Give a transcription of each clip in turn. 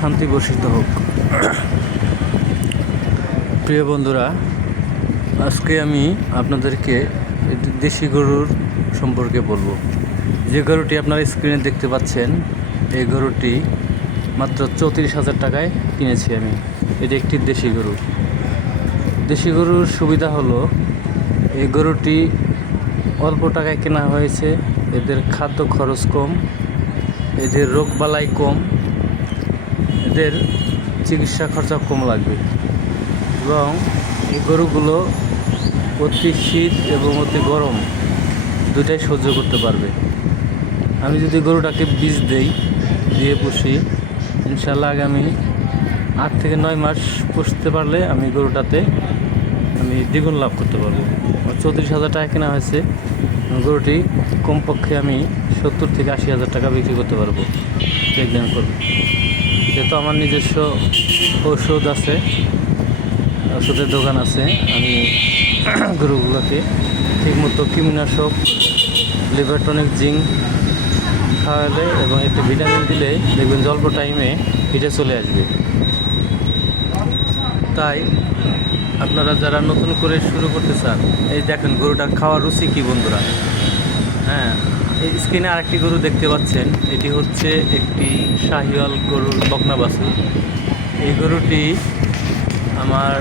শান্তি বর্ষিত হোক। প্রিয় বন্ধুরা, আজকে আমি আপনাদেরকে দেশি গরুর সম্পর্কে বলবো। যে গরুটি আপনারা স্ক্রিনে দেখতে পাচ্ছেন, এই গরুটি মাত্র 34,000 টাকায় কিনেছি আমি। এটি একটি দেশি গরু। দেশি গরুর সুবিধা হলো, এই গরুটি অল্প টাকায় কেনা হয়েছে, এদের খাদ্য খরচ কম, এদের রোগবালাই কম, এদের চিকিৎসা খরচা কম লাগবে এবং এই গরুগুলো অতি শীত এবং অতি গরম দুটাই সহ্য করতে পারবে। আমি যদি গরুটাকে বীজ দিয়ে পুষি, ইনশাল্লাহ আগামী 8 থেকে 9 মাস পুষতে পারলে আমি গরুটাতে দ্বিগুণ লাভ করতে পারবো। 34,000 টাকা কেনা হয়েছে, গরুটি কমপক্ষে আমি 70 থেকে 80,000 টাকা বিক্রি করতে পারবো। চেকদান করবো, যেহেতু আমার নিজস্ব ঔষধ আছে, ওষুধের দোকান আছে। আমি গরুগুলোকে ঠিকমতো কৃমিনাশক, লিভার টনিক, জিঙ্ক খাওয়ালে এবং একটু ভিটামিন দিলে দেখবেন অল্প টাইমে এটা চলে আসবে। তাই আপনারা যারা নতুন করে শুরু করতে চান, এই দেখেন গরুটার খাওয়ার রুচি কী বন্ধুরা। হ্যাঁ, এই স্ক্রিনে আরেকটি গরু দেখতে পাচ্ছেন, এটি হচ্ছে একটি শাহিওয়াল গরুর বকনা বাছুর। এই গরুটি আমার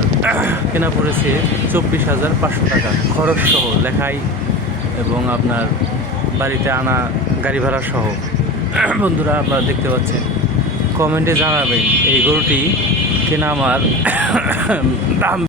কেনা পড়েছে 24,500 টাকা, খরচ সহ, লেখাই এবং আপনার বাড়িতে আনা গাড়ি ভাড়া সহ। বন্ধুরা, আপনারা দেখতে পাচ্ছেন, কমেন্টে জানাবেন এই গরুটি কেনা আমার দাম